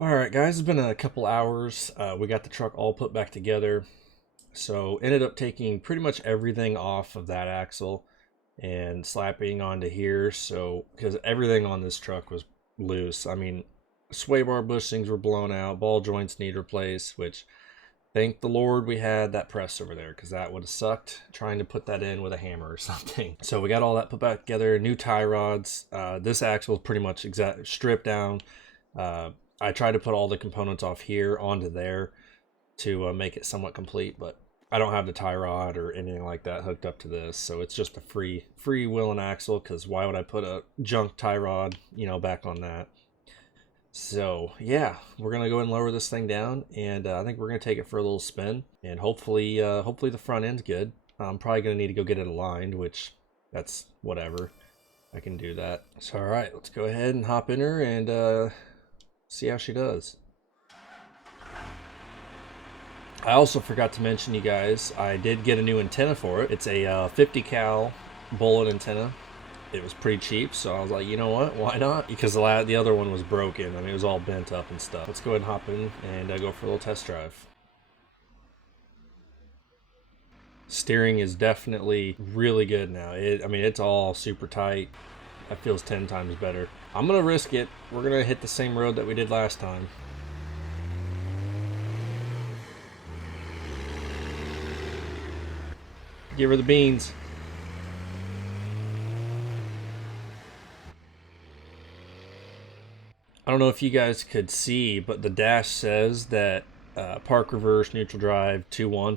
Alright guys, it's been a couple hours. We got the truck all put back together. So ended up taking pretty much everything off of that axle and slapping onto here. So, because everything on this truck was loose. I mean, sway bar bushings were blown out, ball joints need replaced, which thank the Lord we had that press over there, because that would have sucked trying to put that in with a hammer or something. So we got all that put back together, new tie rods. This axle is pretty much stripped down. Uh, I tried to put all the components off here onto there to make it somewhat complete, but I don't have the tie rod or anything like that hooked up to this, so it's just a free wheeling axle, because why would I put a junk tie rod, back on that? So yeah, we're gonna go ahead and lower this thing down, and I think we're gonna take it for a little spin, and hopefully the front end's good. I'm probably gonna need to go get it aligned, which that's whatever. I can do that. So all right, let's go ahead and hop in her and see how she does. I also forgot to mention, you guys, I did get a new antenna for it. It's a 50 cal bullet antenna. It was pretty cheap, so I was like, you know what, why not? Because the other one was broken. I mean, it was all bent up and stuff. Let's go ahead and hop in and go for a little test drive. Steering is definitely really good now. I mean, it's all super tight. That feels 10 times better. I'm gonna risk it. We're gonna hit the same road that we did last time. Give her the beans. I don't know if you guys could see, but the dash says that park, reverse, neutral drive, 2-1,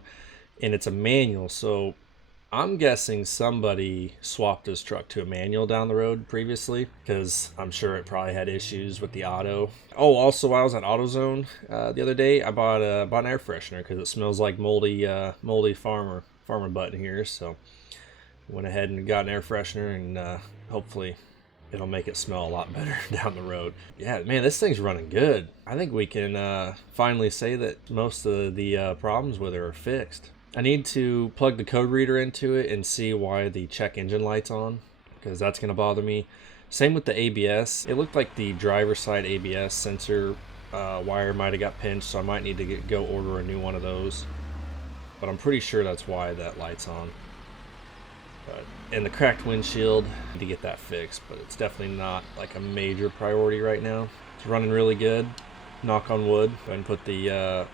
and it's a manual. So I'm guessing somebody swapped this truck to a manual down the road previously, because I'm sure it probably had issues with the auto. Oh, also, while I was at AutoZone the other day, I bought an air freshener because it smells like moldy farmer butt in here. So went ahead and got an air freshener, and hopefully it'll make it smell a lot better down the road. Yeah, man, this thing's running good. I think we can finally say that most of the problems with it are fixed. I need to plug the code reader into it and see why the check engine light's on, because that's going to bother me. Same with the ABS. It looked like the driver's side ABS sensor wire might have got pinched, so I might need to go order a new one of those. But I'm pretty sure that's why that light's on. And the cracked windshield, need to get that fixed, but it's definitely not like a major priority right now. It's running really good, knock on wood. Go ahead and put the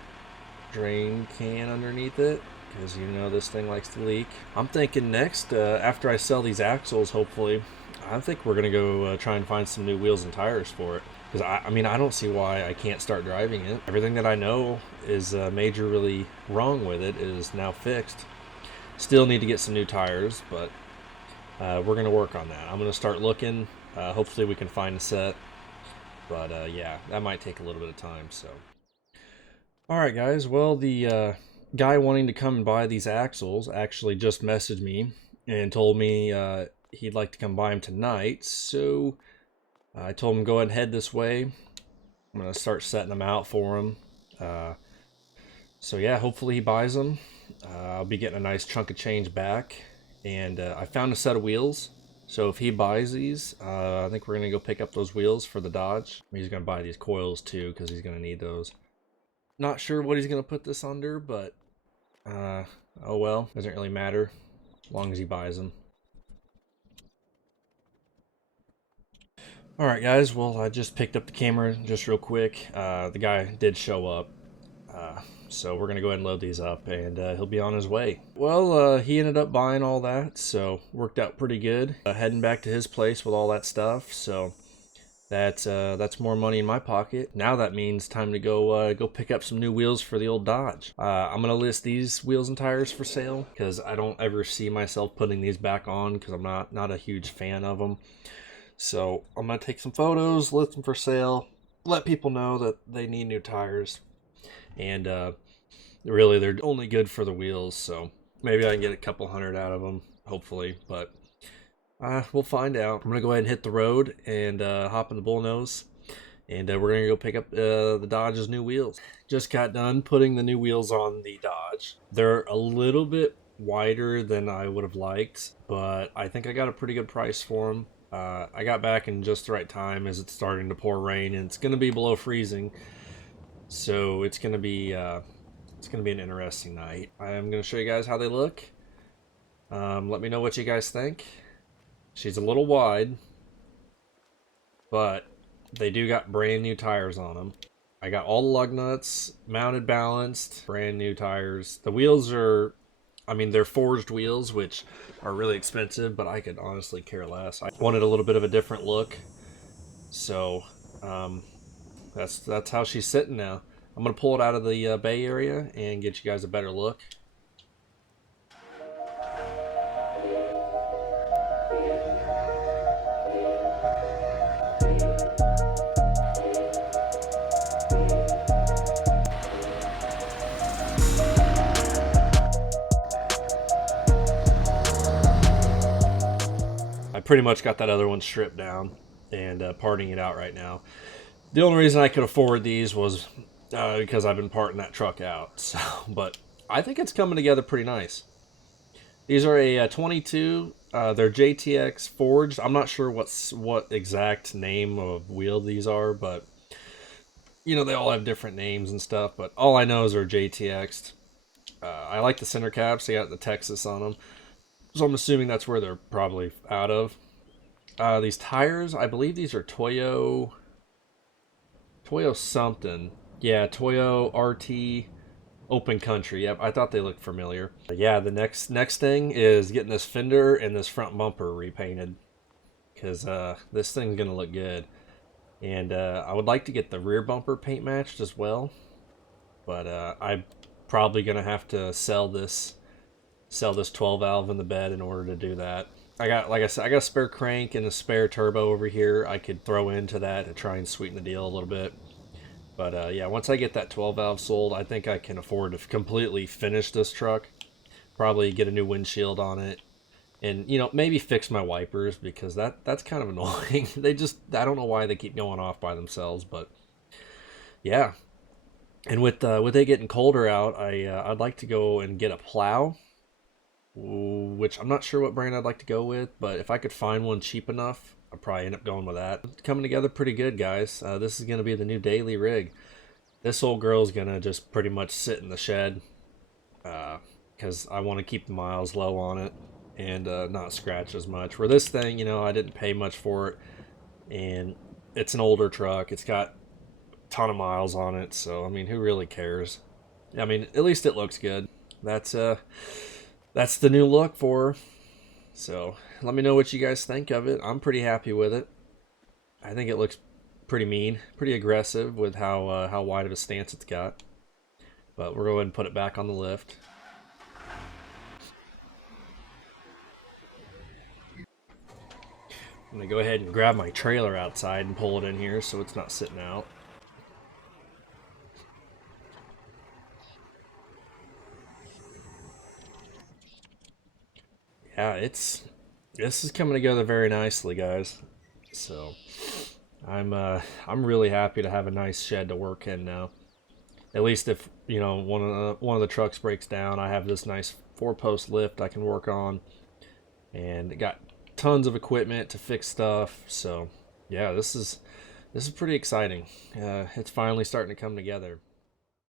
drain can underneath it, because you know this thing likes to leak. I'm thinking next, after I sell these axles, hopefully, I think we're gonna go try and find some new wheels and tires for it. Because I mean, I don't see why I can't start driving it. Everything that I know is majorly wrong with it is now fixed. Still need to get some new tires, but we're going to work on that. I'm going to start looking. Hopefully we can find a set. But yeah, that might take a little bit of time. So, all right, guys. Well, the guy wanting to come and buy these axles actually just messaged me and told me he'd like to come buy them tonight. So I told him go ahead and head this way. I'm going to start setting them out for him. So yeah, hopefully he buys them. I'll be getting a nice chunk of change back. And I found a set of wheels. So if he buys these, I think we're going to go pick up those wheels for the Dodge. He's going to buy these coils too, because he's going to need those. Not sure what he's going to put this under, but oh well. Doesn't really matter as long as he buys them. Alright guys, well I just picked up the camera just real quick. The guy did show up. So we're going to go ahead and load these up, and he'll be on his way. Well, he ended up buying all that, so worked out pretty good. Heading back to his place with all that stuff, so that's more money in my pocket. Now that means time to go pick up some new wheels for the old Dodge. I'm going to list these wheels and tires for sale, because I don't ever see myself putting these back on, because I'm not a huge fan of them. So I'm going to take some photos, list them for sale, let people know that they need new tires. And really, they're only good for the wheels, so maybe I can get a couple hundred out of them, hopefully. But we'll find out. I'm going to go ahead and hit the road and hop in the bullnose. And we're going to go pick up the Dodge's new wheels. Just got done putting the new wheels on the Dodge. They're a little bit wider than I would have liked, but I think I got a pretty good price for them. I got back in just the right time as it's starting to pour rain, and it's going to be below freezing. So it's gonna be an interesting night. I'm gonna show you guys how they look. Let me know what you guys think. She's a little wide, but they do got brand new tires on them. I got all the lug nuts mounted, balanced, brand new tires. The wheels are, I mean, they're forged wheels, which are really expensive, but I could honestly care less. I wanted a little bit of a different look, so um, that's how she's sitting now. I'm gonna pull it out of the bay area and get you guys a better look. I pretty much got that other one stripped down and parting it out right now. The only reason I could afford these was because I've been parting that truck out. So, but I think it's coming together pretty nice. These are a 22. They're JTX forged. I'm not sure what exact name of wheel these are, but you know they all have different names and stuff. But all I know is they're JTX. I like the center caps. They got the Texas on them, so I'm assuming that's where they're probably out of. These tires, I believe these are Toyo something. Yeah, Toyo RT Open Country. Yep, I thought they looked familiar. But yeah, the next thing is getting this fender and this front bumper repainted because this thing's gonna look good. And I would like to get the rear bumper paint matched as well, but I'm probably gonna have to sell this 12 valve in the bed in order to do that. I got, like I said, I got a spare crank and a spare turbo over here. I could throw into that to try and sweeten the deal a little bit. But yeah, once I get that 12 valve sold, I think I can afford to completely finish this truck. Probably get a new windshield on it, and you know maybe fix my wipers because that's kind of annoying. I don't know why they keep going off by themselves, but yeah. And with it getting colder out, I'd like to go and get a plow, which I'm not sure what brand I'd like to go with, but if I could find one cheap enough, I'll probably end up going with that. It's coming together pretty good, guys. This is going to be the new daily rig. This old girl's going to just pretty much sit in the shed because I want to keep the miles low on it and not scratch as much. Where this thing, you know, I didn't pay much for it, and it's an older truck. It's got a ton of miles on it, so I mean, who really cares? I mean, at least it looks good. That's the new look for her. So let me know what you guys think of it. I'm pretty happy with it. I think it looks pretty mean, pretty aggressive with how wide of a stance it's got. But we're going to put it back on the lift. I'm going to go ahead and grab my trailer outside and pull it in here so it's not sitting out. Yeah, this is coming together very nicely, guys. So I'm really happy to have a nice shed to work in now. At least if you know one of the trucks breaks down, I have this nice 4-post lift I can work on, and it got tons of equipment to fix stuff. So yeah, this is pretty exciting. It's finally starting to come together.